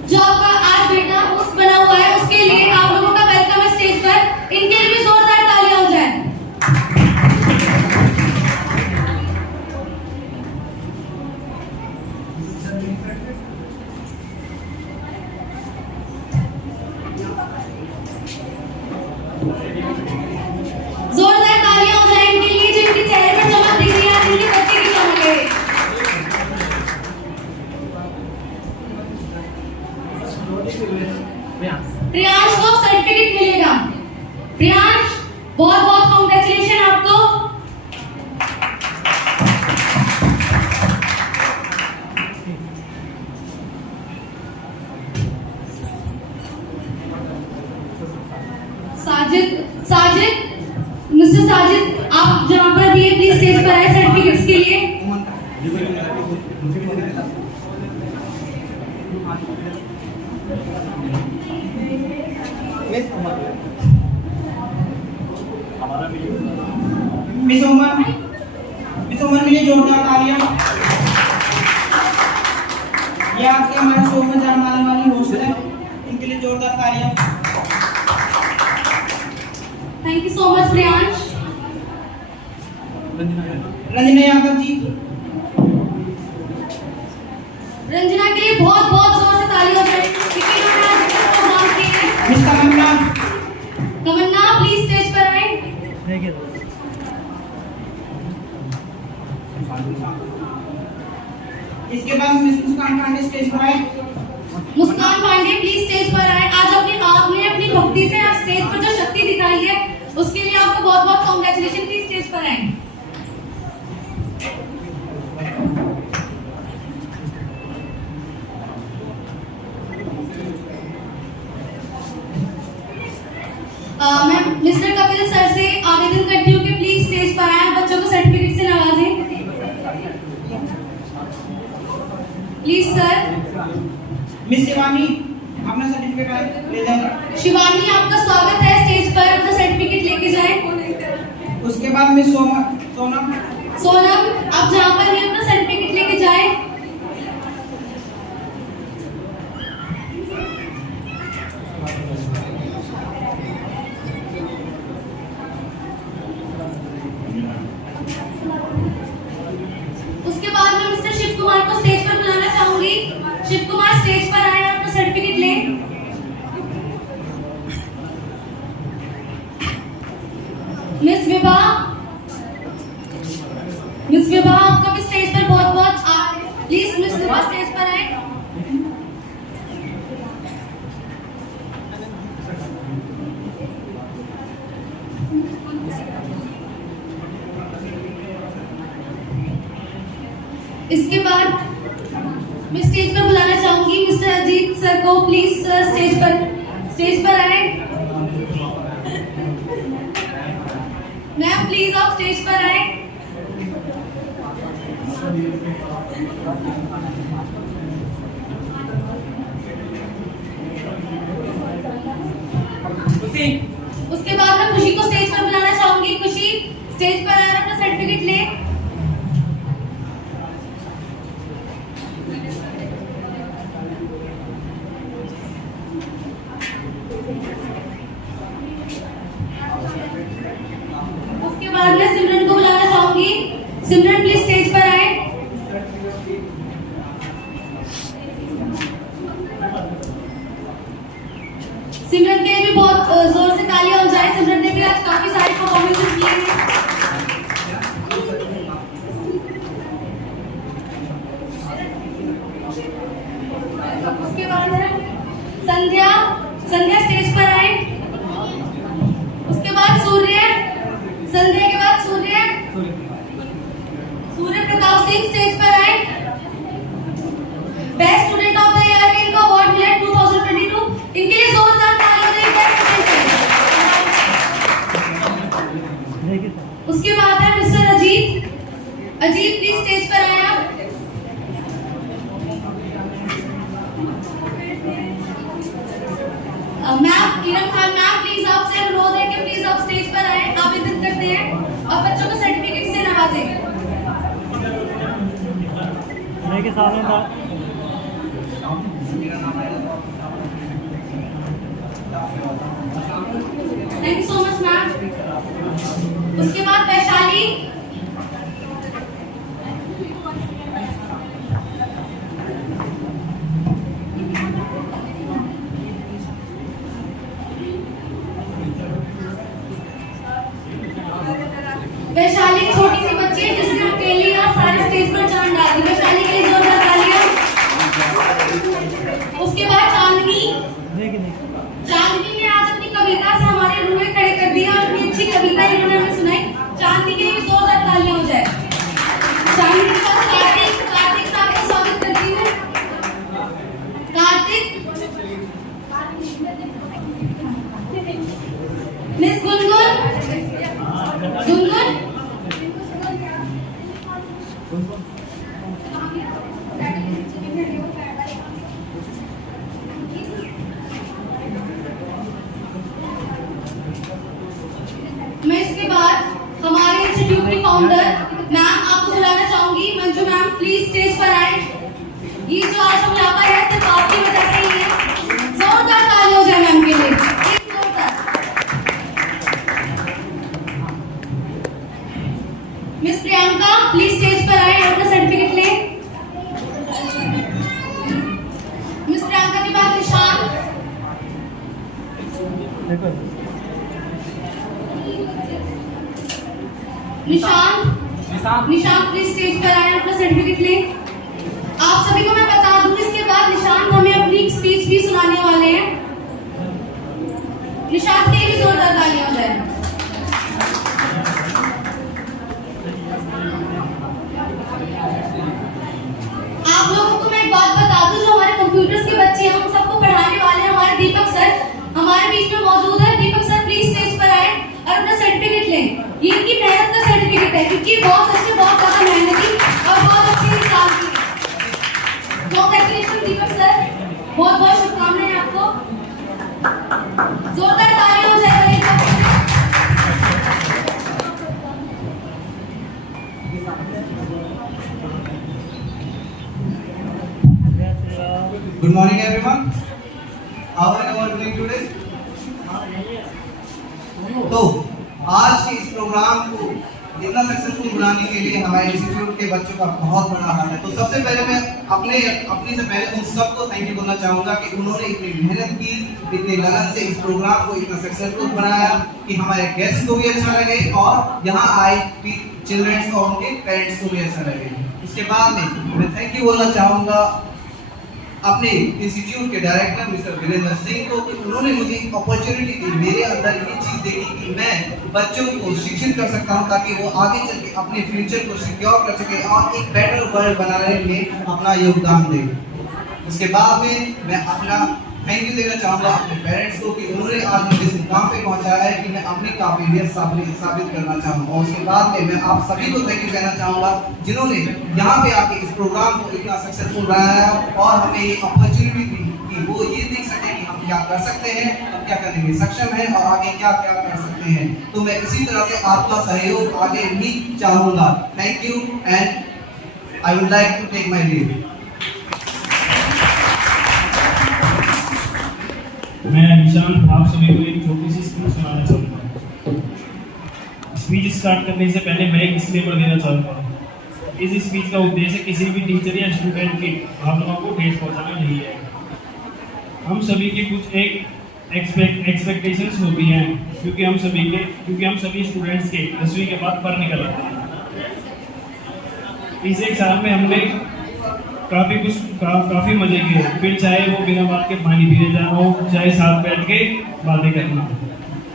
जो आपका आज बेटा होस्ट बना हुआ है, उसके लिए आप लोगों का वेलकम है स्टेज पर। इनके लिए भी जोरदार तालियां हो जाए। जोरदार तालियां हो जाए इनके लिए, जिनके चेहरे पर चमक दिख रही है, जिनके बच्चे की चमक है। प्रियांश को सर्टिफिकेट मिलेगा। प्रियांश बहुत बहुत कांग्रेचुलेशन आपको। साजिद, मिस्टर साजिद आप जहां पर भी है प्लीज स्टेज पर आए सर्टिफिकेट्स के लिए। मिस उमर के लिए जोरदार तालियां। ये आज के हमारे शो में जाने वाली होस्ट है, इनके लिए जोरदार तालियां। Thank you so much Priyansh. Ranjana Yadav ji, Ranjana के लिए बहुत बहुत जोर से ताली हो जाए क्योंकि इन्होंने आज अपना प्रोग्राम किया है। Miss Tamanna, Tamanna please stage पर आए। देखिए इसके बाद मिस मुस्कान पांडे स्टेज पर आए। मुस्कान पांडे प्लीज स्टेज पर आए। आज आपने अपनी भक्ति से आज स्टेज पर जो शक्ति दिखाई है, उसके लिए आपको बहुत बहुत कांग्रेचुलेशन। प्लीज स्टेज पर आए। मैं मिस्टर कपिल सर से आवेदन करती हूँ कि प्लीज स्टेज पर आए, बच्चों को सर्टिफिकेट से नवाजें। Please sir. मिस शिवानी अपना सर्टिफिकेट ले जाए। शिवानी, आपका स्वागत है स्टेज पर, अपना सर्टिफिकेट लेके जाए। उसके बाद मिस सोनम, आप जहाँ पर भी अपना सर्टिफिकेट लेके जाए। उसके बाद मैं मिस्टर शिव कुमार को स्टेज पर बुलाना चाहूंगी। शिव कुमार स्टेज पर आए और अपना सर्टिफिकेट लें। मिस विभा, आपका भी स्टेज पर बहुत बहुत प्लीज मिस विभा स्टेज पर आए। इसके बाद मैं स्टेज पर बुलाना चाहूंगी मिस्टर अजीत सर को। प्लीज सर स्टेज पर आए। मैम प्लीज आप स्टेज पर आए। उसके बाद मैं खुशी को स्टेज पर बुलाना चाहूंगी। खुशी स्टेज पर आए, अपना सर्टिफिकेट ले। उसके बाद मैं सिमरन को बुलाना चाहूंगी। सिमरन प्लीज स्टेज पर आए। सिमरन के लिए भी बहुत जोर से तालियां हो जाए। सिमरन ने भी आज काफी सारे परफॉर्मेंसेस किए हैं। उसके बाद है संध्या स्टेज पर आए। उसके बाद संध्या के बाद सूर्य प्रताप सिंह स्टेज पर आए। Best student of the year के इनको अवार्ड मिला 2022। इनके लिए जोरदार तालियां दें। उसके बाद है मिस्टर अजीत प्लीज स्टेज पर आए आप। Ma'am Iram Khan ma'am please आपसे अनुरोध है कि प्लीज आप स्टेज पर आए, आवेदन करते हैं और बच्चों को सर्टिफिकेट से नवाजें। के सामने था। Thank you so much ma'am. उसके बाद वैशाली। वैशाली छोटी सी बच्ची है जिसने अकेली आज सारे स्टेज पर जान डाल दी। वैशाली के लिए जोरदार तालियां। उसके बाद चांदनी ने आज अपनी कविता से हमारे रूह में खड़े कर दिया और अपनी अच्छी कविता इन्होंने हमें सुनाई। चांदनी के लिए भी जोरदार तालियां हो जाए। चांदनी के साथ कार्तिक साहब का स्वागत करती हूँ। कार्तिक, मिस गुनगुन मैं इसके बाद हमारे इंस्टीट्यूट की फाउंडर मैम आपको बुलाना चाहूंगी। मंजू मैम प्लीज स्टेज पर आए। ये जो आज हम यहाँ पर है सिर्फ आपकी वजह से ही है। जोरदार ताली हो जाए मैम के लिए। मिस प्रियंका प्लीज स्टेज पर आए, अपना सर्टिफिकेट ले। मिस प्रियंका के बाद निशांत प्लीज स्टेज पर आए, अपना सर्टिफिकेट ले। आप सभी को मैं बता दूं इसके बाद निशांत हमें अपनी स्पीच भी सुनाने वाले हैं। निशांत के लिए भी जोरदार तालियां हो जाए। आप लोगों को मैं एक बात बता दूं, जो हमारे कंप्यूटर्स के बच्चे हैं हम सबको पढ़ाने वाले हैं हमारे दीपक सर हमारे बीच में मौजूद है। दीपक सर प्लीज हैं। ये इनकी मेहनत का सर्टिफिकेट है, क्योंकि बहुत अच्छे, बहुत ज्यादा मेहनती और बहुत अच्छे इंसान हैं। कांग्रेचुलेशन दीपक सर, बहुत बहुत शुभकामनाएं आपको। जोरदार तालियां हो जाए। Good morning everyone. How are you all doing today? तो आज के इस प्रोग्राम को इतना सक्सेसफुल बनाने के लिए हमारे इंस्टीट्यूट के बच्चों का बहुत बड़ा हाथ है। तो सबसे पहले मैं अपनी से पहले उन सबको थैंक यू बोलना चाहूँगा कि उन्होंने इतनी मेहनत की, इतनी लगन से इस प्रोग्राम को इतना सक्सेसफुल बनाया कि हमारे गेस्ट को भी अच्छा लगे और यहाँ आए चिल्ड्रंस और उनके पेरेंट्स को भी अच्छा लगे। उसके बाद में मैं थैंक यू बोलना चाहूँगा अपने इंस्टीट्यूट के डायरेक्टर मिस्टर वीरेंद्र सिंह को कि उन्होंने मुझे एक अपॉर्चुनिटी दी, मेरे अंदर ये चीज़ देखी कि मैं बच्चों को शिक्षित कर सकता हूँ ताकि वो आगे चल के अपने फ्यूचर को सिक्योर कर सके और एक बेटर वर्ल्ड बनाने में अपना योगदान दे। उसके बाद में मैं अपना थैंक यू देना चाहूँगा अपने पेरेंट्स को कि उन्होंने आज मुझे इस मुकाम पे पहुँचाया है कि मैं अपनी काबिलियत साबित करना चाहूँगा। और उसके बाद में मैं आप सभी को थैंक यू कहना चाहूँगा जिन्होंने यहाँ पे आके इस प्रोग्राम को इतना सक्सेसफुल बनाया और हमें ये अपॉर्चुनिटी दी कि वो ये देख सके कि हम क्या कर सकते हैं, हम क्या करने में सक्षम हैं और आगे क्या क्या कर सकते हैं। तो मैं इसी तरह से आपका सहयोग आगे भी चाहूँगा। Thank you and I would like to take my leave. मैं निशान आप सभी को एक छोटी सी स्पीच सुनाना चाहूँगा। स्पीच स्टार्ट करने से पहले मैं एक डिस्क्लेमर देना चाहूँगा। इस स्पीच का उद्देश्य किसी भी टीचर या स्टूडेंट की भावनाओं को ठेस पहुँचाना नहीं है। हम सभी के कुछ एक एक्सपेक्टेशंस होती हैं क्योंकि हम सभी स्टूडेंट्स के 10वीं के बाद पढ़ निकल आते हैं। इस एक साल में हमने काफ़ी मजे किए, फिर चाहे वो बिना बात के पानी पीने जाना हो, चाहे साथ बैठ के बातें करना,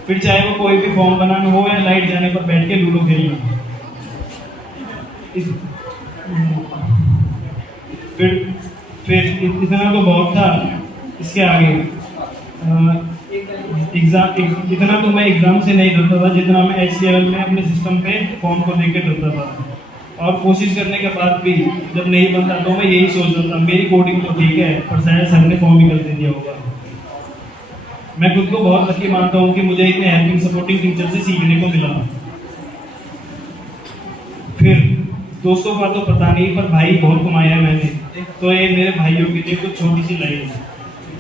फिर चाहे वो कोई भी फॉर्म बनाना हो या लाइट जाने पर बैठ के लूडो खेलना। फिर इतना तो बहुत था। इसके आगे इतना तो मैं एग्ज़ाम से नहीं डरता था जितना मैं HTML में अपने सिस्टम पे फॉर्म को देख के डरता था। और कोशिश करने के बाद भी जब नहीं बनता तो मैं यही सोचता था मेरी कोडिंग तो ठीक है पर शायद सर ने फॉर्म ही कर दे दिया होगा। मैं खुद को बहुत लकी मानता हूँ कि मुझे इतने हेल्पिंग सपोर्टिंग टीचर से सीखने को मिला। फिर दोस्तों का तो पता नहीं पर भाई बहुत कमाया मैंने, तो ये मेरे भाइयों के लिए कुछ छोटी सी लाइन है।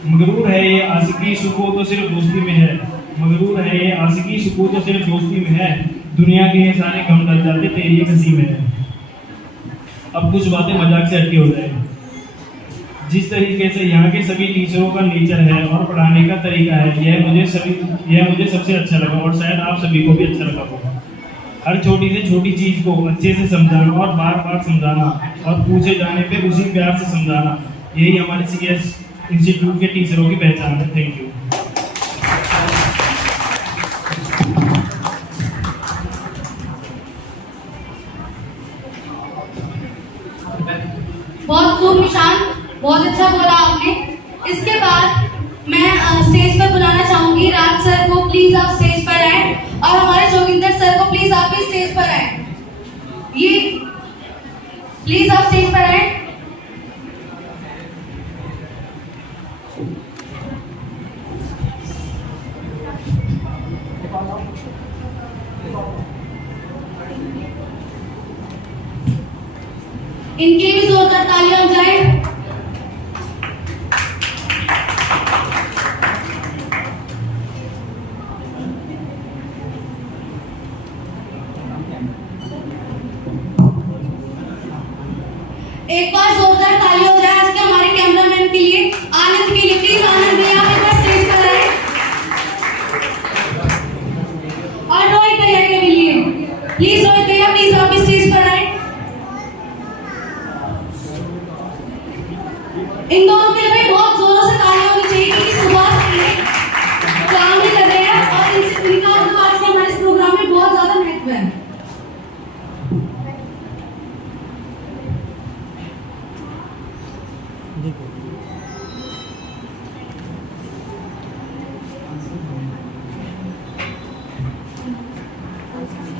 मगरूर है ये आशिकी सुकून तो सिर्फ दोस्ती में है, मगरूर है ये आशिकी सुकून तो सिर्फ दोस्ती में है, दुनिया के सारे गम डल जाते तेरी एक हंसी में है। अब कुछ बातें मजाक से हटके हो जाए। जिस तरीके से यहाँ के सभी टीचरों का नेचर है और पढ़ाने का तरीका है यह मुझे सबसे अच्छा लगा और शायद आप सभी को भी अच्छा लगा होगा। हर छोटी से छोटी चीज़ को अच्छे से समझाना और बार बार समझाना और पूछे जाने पे उसी प्यार से समझाना, यही हमारे CS इंस्टीट्यूट के टीचरों की पहचान है। Thank you. बहुत खूब निशान, बहुत अच्छा बोला आपने। इसके बाद मैं स्टेज पर बुलाना चाहूंगी राज सर को। प्लीज आप स्टेज पर आए और हमारे जोगिंदर सर को प्लीज आप भी स्टेज पर आए। ये प्लीज आप स्टेज पर आए। इनके भी जोरदार तालियां हो जाए। एक बार जोरदार ताली हो जाए आज के हमारे कैमरामैन के लिए, आनंद के लिए। प्लीज आनंद भैया आप एक बार स्टेज पर आए। और रोहित भैया के लिए प्लीज, रोहित भैया प्लीज आप भी स्टेज पर आए।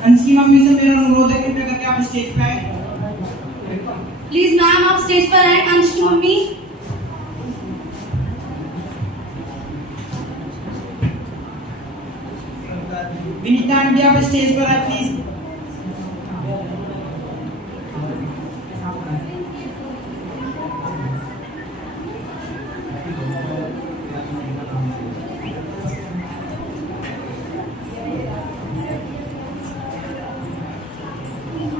अंश की मम्मी से मेरा अनुरोध है, कृपया करके आप स्टेज पे आए। प्लीज मैम आप स्टेज पर आए। अंश की मम्मी। विनीता आंटी आप स्टेज पर आए प्लीज।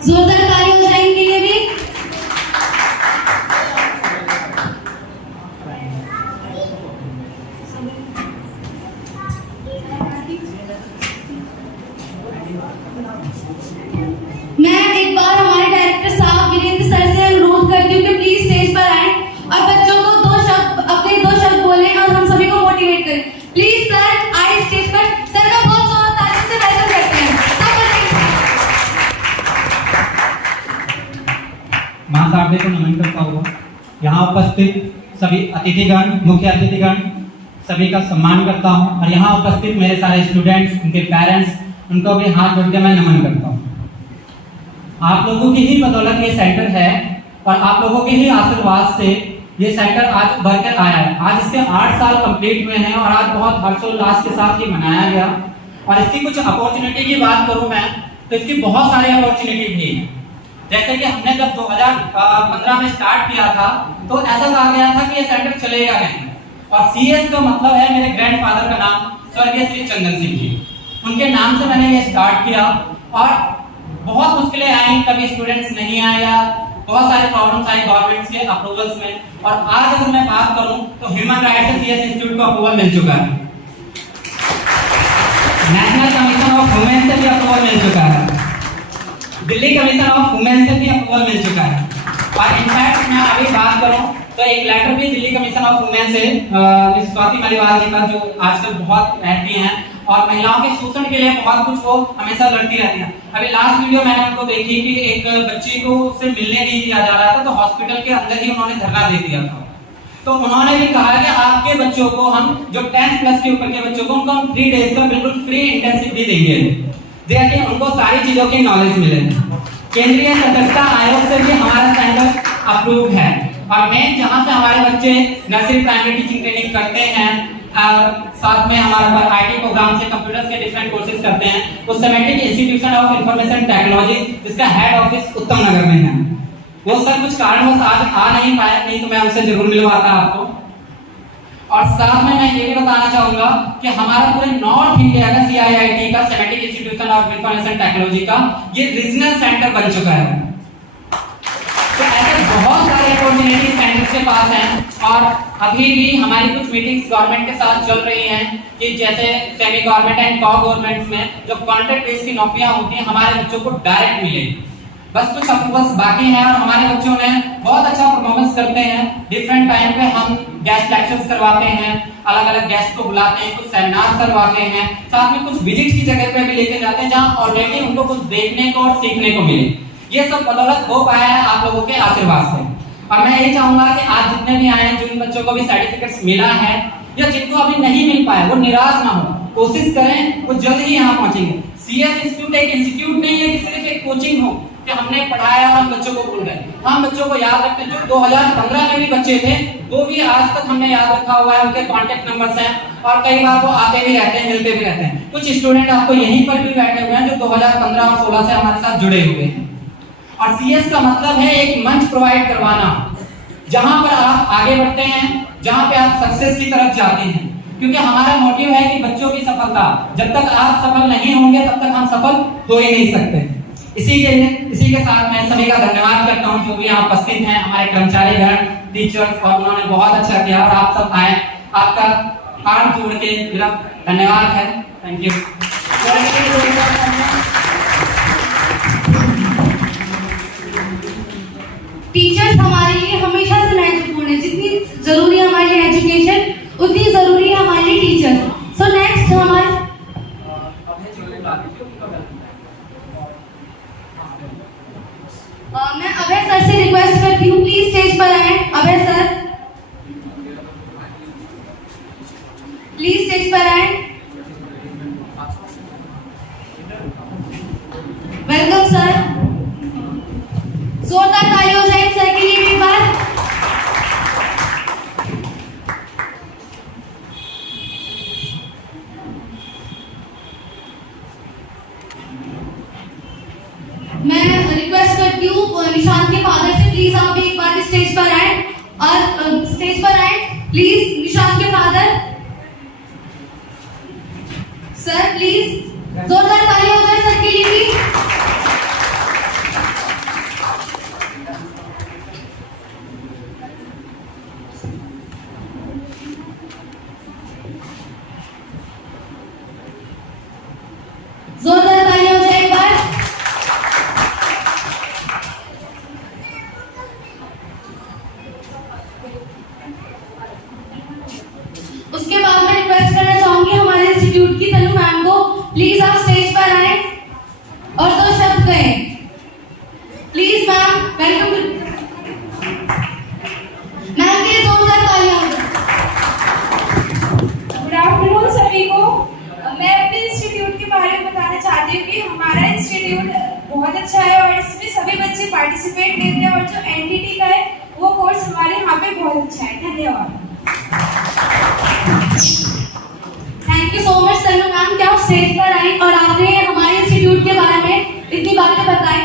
जोरदार ताली हो जाए इनके लिए भी। मैं एक बार हमारे डायरेक्टर साहब वीरेंद्र सर से अनुरोध करती हूँ कि प्लीज स्टेज पर आए और बच्चों को अपने दो शब्द बोलें और हम सभी को मोटिवेट करें। प्लीज सर आए स्टेज पर। सर का बहुत जोरदार ताली से वेलकम करते हैं सब बच्चे। महासारथी को नमन करता हुआ यहाँ उपस्थित सभी अतिथिगण, मुख्य अतिथिगण सभी का सम्मान करता हूँ और यहाँ उपस्थित मेरे सारे स्टूडेंट्स, उनके पेरेंट्स, उनको भी हाथ जोड़ के मैं नमन करता हूँ। आप लोगों की ही बदौलत ये सेंटर है और आप लोगों के ही आशीर्वाद से ये सेंटर आज उभर कर आया है। आज इसके 8 साल कंप्लीट हुए हैं और आज बहुत हर्षोल्लास के साथ ये मनाया गया। और इसकी कुछ अपॉर्चुनिटी की बात करूँ मैं तो इसकी बहुत सारी अपॉर्चुनिटी भी है। जैसे कि हमने जब 2015 में स्टार्ट किया था तो ऐसा कहा गया था कि ये सेंटर चलेगा नहीं। और CS का मतलब है मेरे ग्रैंडफादर का नाम स्वर्गीय श्री चंदन सिंह जी, उनके नाम से मैंने ये स्टार्ट किया। और बहुत मुश्किलें आई, कभी स्टूडेंट्स नहीं आया, बहुत सारे प्रॉब्लम्स आए गवर्नमेंट से अप्रूवल्स में। और आज अगर मैं बात करूं तो ह्यूमन राइट्स से CS इंस्टीट्यूट को अप्रूवल मिल चुका है, नेशनल कमीशन ऑफ वुमेन से भी अप्रूवल मिल चुका है, दिल्ली कमीशन ऑफ वुमेन से भी अप्रूवल मिल चुका है। और इनफैक्ट मैं अभी बात करूं तो एक लेटर भी दिल्ली कमीशन ऑफ वुमेन से मिस स्वाति मलिवाल जी का, जो आजकल बहुत रहती हैं और महिलाओं के शोषण के लिए बहुत कुछ वो हमेशा लड़ती रहती हैं। अभी लास्ट वीडियो मैंने उनको देखी कि एक बच्ची को उससे मिलने नहीं दिया जा रहा था तो हॉस्पिटल के अंदर ही उन्होंने धरना दे दिया था। तो उन्होंने भी कहा कि आपके बच्चों को हम जो 10+ के ऊपर के बच्चों को उनको हम 3 डेज का बिल्कुल फ्री इंटर्नशिप भी देंगे, ताकि उनको सारी चीजों की नॉलेज मिले। केंद्रीय सतर्कता आयोग से भी हमारा सेंटर अप्रूव है और मैं जहां से हमारे बच्चे नर्सरी प्राइमरी टीचिंग ट्रेनिंग करते हैं और साथ में हमारे पास IT प्रोग्राम से कंप्यूटर्स के डिफरेंट कोर्सेज करते हैं, उस systematic institution of information technology जिसका हेड ऑफिस उत्तम नगर में है। वो सर कुछ कारणवश आज आ नहीं पाए, नहीं तो मैं उनसे जरूर मिलवाता आपको। और साथ में मैं ये भी बताना चाहूंगा कि हमारा पूरे नॉर्थ इंडिया का CIIT का systematic institution of information technology का ये रीजनल सेंटर बन चुका है। तो ऐसे बहुत सारे अपॉर्चुनिटी सेंटर्स के पास हैं और अभी भी हमारी कुछ मीटिंग्स गवर्नमेंट के साथ चल रही हैं कि जैसे सेमी गवर्नमेंट एंड को गवर्नमेंट में जो कॉन्ट्रैक्ट बेस की नौकरियां होती हैं हमारे बच्चों को डायरेक्ट मिले। बस कुछ अप्रूवल्स बाकी हैं और हमारे बच्चों ने बहुत अच्छा परफॉर्मेंस करते हैं। डिफरेंट टाइम पे हम गेस्ट लेक्चर्स करवाते हैं, अलग अलग गेस्ट को बुलाते हैं, कुछ सेमिनार करवाते हैं, साथ में कुछ विजिट की जगह पे भी लेके जाते हैं जहां ऑलरेडी उनको कुछ देखने को और सीखने को मिले। ये सब बदौलत हो पाया है आप लोगों के आशीर्वाद से। और मैं ये चाहूंगा कि आज जितने भी आए हैं, जिन बच्चों को भी सर्टिफिकेट्स मिला है या जिनको अभी नहीं मिल पाया, वो निराश ना हो, कोशिश करें, वो जल्द ही यहाँ पहुंचेंगे। CS इंस्टीट्यूट एक इंस्टीट्यूट नहीं है कि सिर्फ एक कोचिंग हो कि हमने पढ़ाया और हम बच्चों को भूल गए। हम बच्चों को याद रखते हैं। जो 2015 में भी बच्चे थे वो भी आज तक हमने याद रखा हुआ है, उनके कॉन्टेक्ट नंबर्स हैं और कई बार वो आते भी रहते हैं, मिलते भी रहते हैं। कुछ स्टूडेंट आपको यहीं पर भी बैठे हुए हैं जो 2015 और 16 से हमारे साथ जुड़े हुए हैं। और CS का मतलब है एक मंच प्रोवाइड करवाना जहां पर आप आगे बढ़ते हैं, जहां पे आप सक्सेस की तरफ जाते हैं। क्योंकि हमारा मोटिव है कि बच्चों की सफलता, जब तक आप सफल नहीं होंगे तब तक हम सफल हो ही नहीं सकते। इसी के साथ मैं सभी का धन्यवाद करता हूं जो भी यहाँ उपस्थित हैं, हमारे कर्मचारीगण, टीचर्स, और उन्होंने बहुत अच्छा किया और आप सब आए, आपका हाथ जोड़ के मेरा धन्यवाद है। Thank you. टीचर्स हमारे लिए हमेशा से महत्वपूर्ण है। जितनी जरूरी है हमारे लिए एजुकेशन, उतनी जरूरी है हमारे लिए टीचर्स। सो नेक्स्ट हमारे मैं अभय सर से रिक्वेस्ट करती हूँ प्लीज स्टेज पर आए। अभय सर प्लीज स्टेज पर आए। निशांत के फादर से प्लीज आप भी एक बार स्टेज पर आए और स्टेज पर आए प्लीज निशांत के फादर सर प्लीज जोरदार तालियां हो जाए सर के लिए भी। जोरदार तालियां हो जाए एक बार। उसके बाद मैं रिक्वेस्ट करना चाहूंगी हमारे इंस्टीट्यूट की तनु मैम को, प्लीज आप स्टेज पर आए और 2 शब्द कहें। Please ma'am welcome to ma'am के लिए जोरदार तालियां हो जाए। गुड आफ्टरनून सभी को। मैं अपने इंस्टीट्यूट के बारे में बताना चाहती हूँ कि हमारा इंस्टीट्यूट बहुत अच्छा है और इसमें सभी बच्चे पार्टिसिपेट लेते हैं और जो एनडीटी का है वो कोर्स हमारे यहाँ पे बहुत अच्छा है। धन्यवाद। Thank you so much Tanu ma'am कि आप स्टेज पर आई और आपने हमारे इंस्टीट्यूट के बारे में इतनी बातें बताई।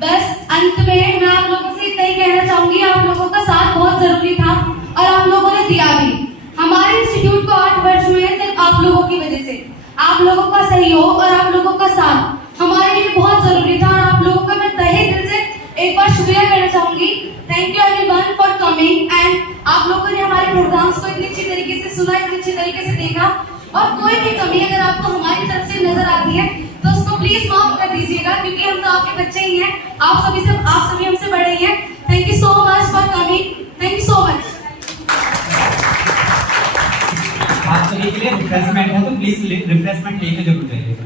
बस अंत में मैं आप लोगों से इतना ही कहना चाहूंगी, आप लोगों का साथ बहुत जरूरी था और आप लोगों ने दिया भी। हमारे इंस्टीट्यूट को 8 वर्ष हुए हैं सिर्फ आप लोगों की वजह से। आप लोगों का सहयोग और आप लोगों का साथ हमारे लिए बहुत जरूरी था और आप लोगों का मैं तहे दिल से एक बार शुक्रिया करना चाहूंगी। Thank you everyone for coming and आप लोगों ने हमारे प्रोग्राम्स को इतनी अच्छी तरीके से सुना, इतनी अच्छी तरीके से देखा और कोई भी कमी अगर आपको हमारी तरफ से नजर आती है तो उसको प्लीज माफ कर दीजिएगा क्योंकि हम तो आपके बच्चे ही हैं, आप सभी हमसे बड़े ही हैं। Thank you so much for coming. Thank you so much. आप सभी के लिए रिफ्रेशमेंट है तो प्लीज रिफ्रेशमेंट लेके जरूर जाइएगा।